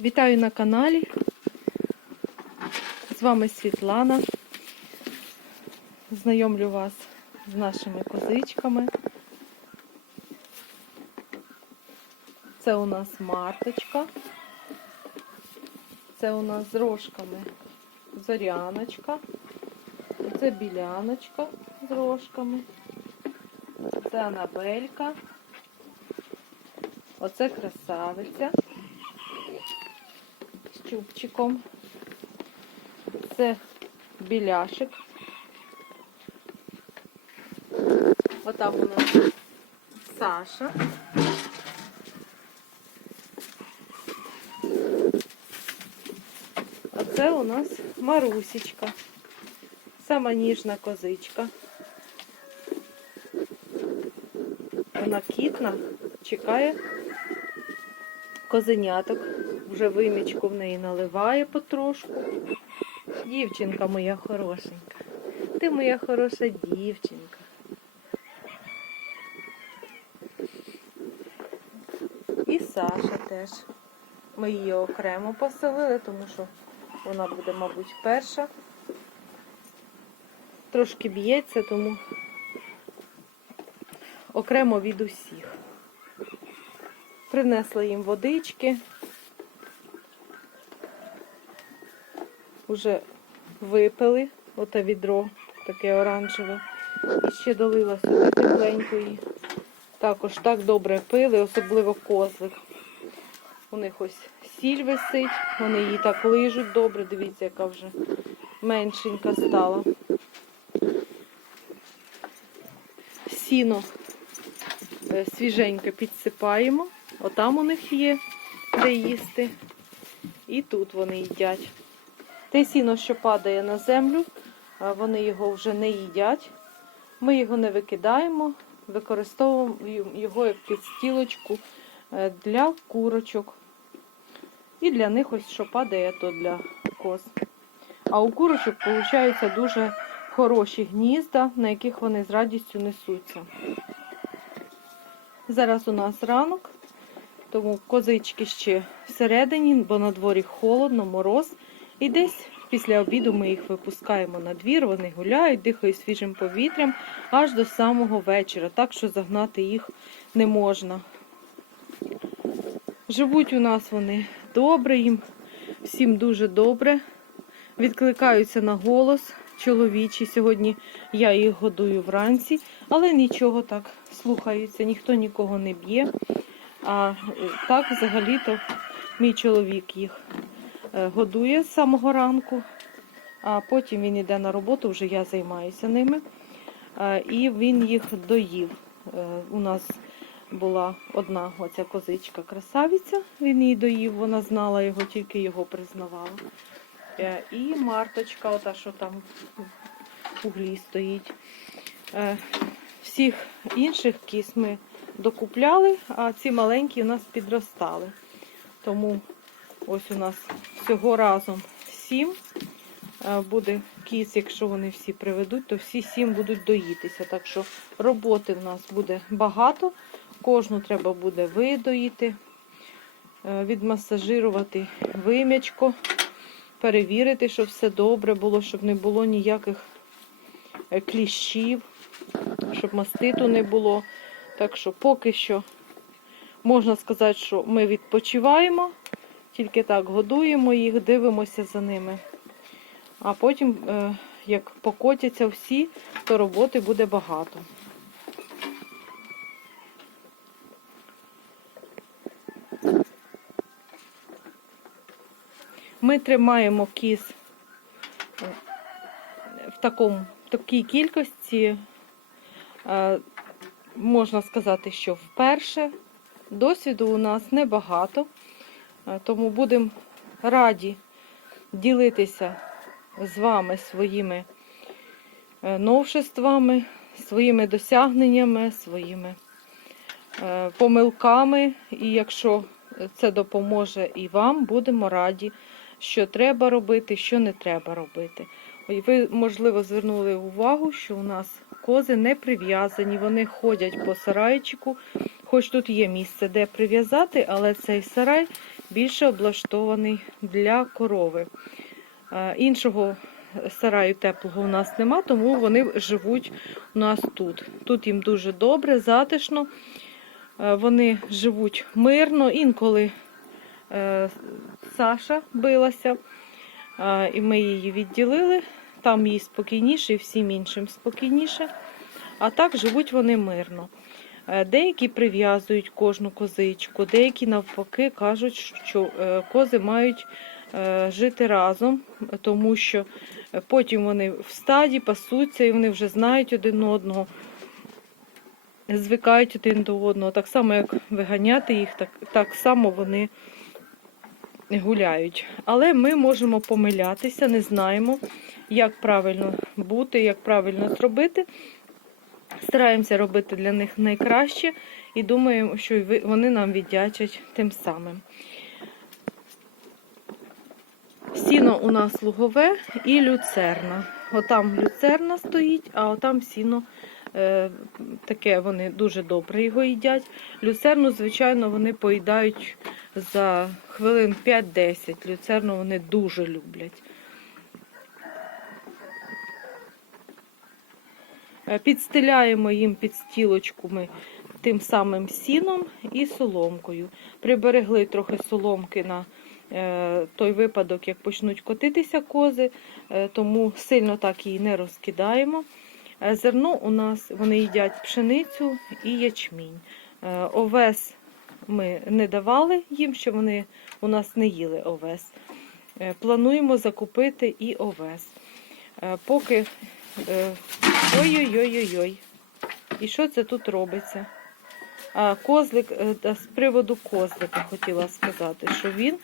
Вітаю на каналі. З вами Світлана. Знайомлю вас з нашими козичками. Це у нас марточка. Це у нас з рожками зоряночка. Це біляночка з рожками. Це Анабелька. Оце красавиця чубчиком. Це біляшик. Отам у нас Саша. А це у нас Марусечка. Сама ніжна козичка. Вона кітна, чекає козеняток. Вже вимічку в неї наливає потрошку. Дівчинка моя хорошенька. Ти моя хороша дівчинка. І Саша теж. Ми її окремо поселили, тому що вона буде, мабуть, перша. Трошки б'ється, тому окремо від усіх. Принесла їм водички. Уже випили оте відро, таке оранжеве. І ще долила сюди тепленької. Також так добре пили, особливо козлик. У них ось сіль висить, вони її так лижуть добре. Дивіться, яка вже меншенька стала. Сіно е, свіженьке підсипаємо. Отам у них є де їсти. І тут вони їдять. Те сіно, що падає на землю, вони його вже не їдять. Ми його не викидаємо, використовуємо його як підстілочку е, для курочок. І для них ось що падає, то для коз. А у курочок виходить дуже хороші гнізда, на яких вони з радістю несуться. Зараз у нас ранок, тому козички ще всередині, бо на дворі холодно, мороз. І десь після обіду ми їх випускаємо на двір, вони гуляють, дихають свіжим повітрям аж до самого вечора, так що загнати їх не можна. Живуть у нас вони добре, їм всім дуже добре. Відкликаються на голос чоловічий. Сьогодні я їх годую вранці, але нічого так слухаються, ніхто нікого не б'є. А е, так взагалі-то мій чоловік їх е, годує з самого ранку, а потім він йде на роботу, вже я займаюся ними. Е, І він їх доїв. У нас була одна оця козичка красавиця, він її доїв, вона знала його, тільки його признавала. І Марточка, ота, що там в углі стоїть. Всіх інших кіз ми докупляли, а ці маленькі у нас підростали. Тому ось у нас всього разом сім. Е, Буде кіз, якщо вони всі приведуть, то всі сім будуть доїтися. Так що роботи в нас буде багато. Кожну треба буде видоїти, е, відмасажирувати вим'ячко, перевірити, щоб все добре було, щоб не було ніяких е, кліщів, щоб маститу не було. Так що поки що можна сказати, що ми відпочиваємо, тільки так годуємо їх, дивимося за ними. А потім, е, як покотяться всі, то роботи буде багато. Ми тримаємо кіз е, в такому, такій кількості, е, можна сказати, що вперше. Досвіду у нас небагато, е, тому будемо раді ділитися з вами своїми е, новшествами, своїми досягненнями, своїми е, помилками. І якщо це допоможе і вам, будемо раді, що треба робити, що не треба робити. Ви, можливо, звернули увагу, що у нас кози не прив'язані, вони ходять по сарайчику. Хоч тут є місце, де прив'язати, але цей сарай більше облаштований для корови. Е, Іншого сараю теплого у нас нема, тому вони живуть у нас тут. Тут їм дуже добре, затишно. Е, Вони живуть мирно. Інколи е, Саша билася, і ми її відділили. Там їй спокійніше і всім іншим спокійніше. А так живуть вони мирно. Е, Деякі прив'язують кожну козичку, деякі навпаки кажуть, що е, кози мають е, жити разом, тому що потім вони в стаді пасуться і вони вже знають один одного, звикають один до одного. Так само, як виганяти їх, так, так само вони гуляють. Але ми можемо помилятися, не знаємо, як правильно бути, як правильно зробити. Стараємося робити для них найкраще і думаємо, що вони нам віддячать тим самим. Сіно у нас лугове і люцерна. Отам люцерна стоїть, а отам сіно таке, вони дуже добре його їдять. Люцерну, звичайно, вони поїдають за хвилин 5-10. Люцерну вони дуже люблять. Е, Підстеляємо їм під стілочку ми тим самим сіном і соломкою. Приберегли трохи соломки на е, той випадок, як почнуть котитися кози, е, тому сильно так її не розкидаємо. Е, Зерно у нас вони їдять пшеницю і ячмінь. Е, Овес ми не давали їм, щоб вони у нас не їли овес. Е, Плануємо закупити і овес. Поки Ой-ой-ой-ой-ой. І що це тут робиться? А, козлик, з приводу козлика хотіла сказати, що він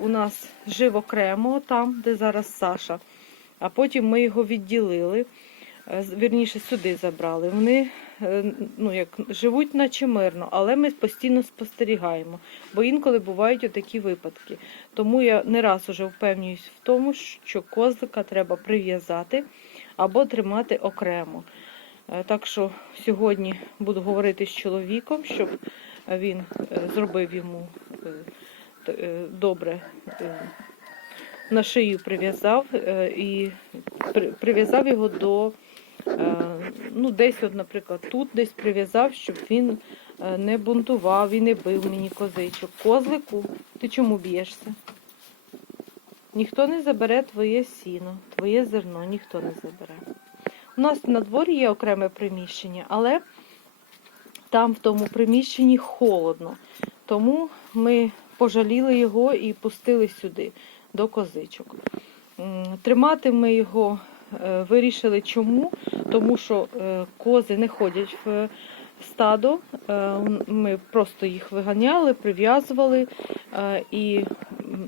у нас жив окремо там, де зараз Саша. А потім ми його відділили, вірніше сюди забрали. Вони е, ну, як, живуть наче мирно, але ми постійно спостерігаємо, бо інколи бувають отакі випадки. Тому я не раз уже впевнююсь в тому, що козлика треба прив'язати або тримати окремо. Е, Так що сьогодні буду говорити з чоловіком, щоб він е, зробив йому е, е, добре е, на шию прив'язав е, і при- прив'язав його до, е, ну, десь, от, наприклад, тут десь прив'язав, щоб він е, не бунтував і не бив мені козичок. Козлику, ти чому б'єшся? Ніхто не забере твоє сіно, твоє зерно, ніхто не забере. У нас на дворі є окреме приміщення, але там в тому приміщенні холодно. Тому ми пожаліли його і пустили сюди, до козичок. Тримати ми його е, вирішили чому? Тому що е, кози не ходять в стадо. Е, Ми просто їх виганяли, прив'язували, е, і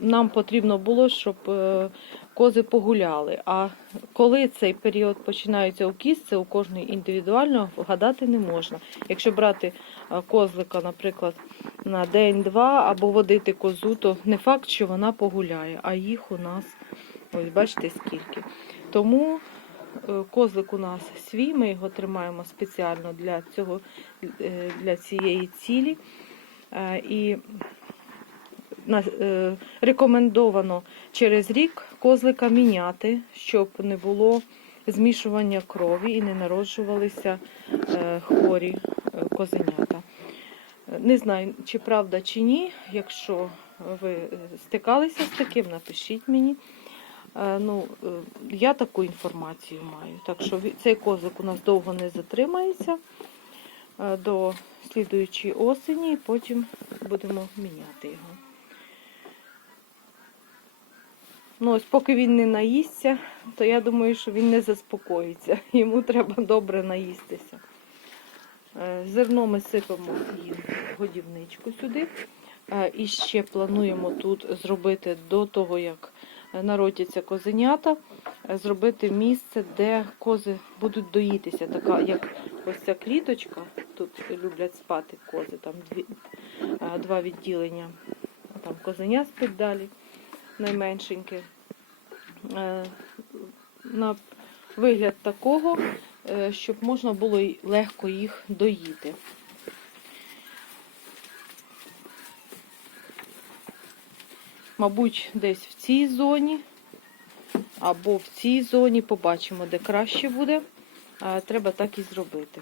нам потрібно було, щоб е, кози погуляли. А коли цей період починається у кіз, це у кожної індивідуально вгадати не можна. Якщо брати е, козлика, наприклад, на день-два або водити козу, то не факт, що вона погуляє, а їх у нас, ось бачите, скільки. Тому е, козлик у нас свій, ми його тримаємо спеціально для, цього, е, для цієї цілі. Е, І рекомендовано через рік козлика міняти, щоб не було змішування крові і не народжувалися хворі козенята. Не знаю, чи правда, чи ні. Якщо ви стикалися з таким, напишіть мені. Е, Ну, е, я таку інформацію маю. Так що цей козик у нас довго не затримається е, до слідуючої осені, і потім будемо міняти його. Ну, ось поки він не наїсться, то я думаю, що він не заспокоїться. Йому треба добре наїстися. Зерно ми сипемо їм годівничку сюди. І ще плануємо тут зробити до того, як народяться козенята, е, зробити місце, де кози будуть доїтися. Така як ось ця кліточка. Тут люблять спати кози, там дві, е, два відділення. Там козеня спить далі, найменшеньке. Е, На вигляд такого, щоб можна було легко їх доїти. Мабуть, десь в цій зоні або в цій зоні побачимо, де краще буде. Треба так і зробити.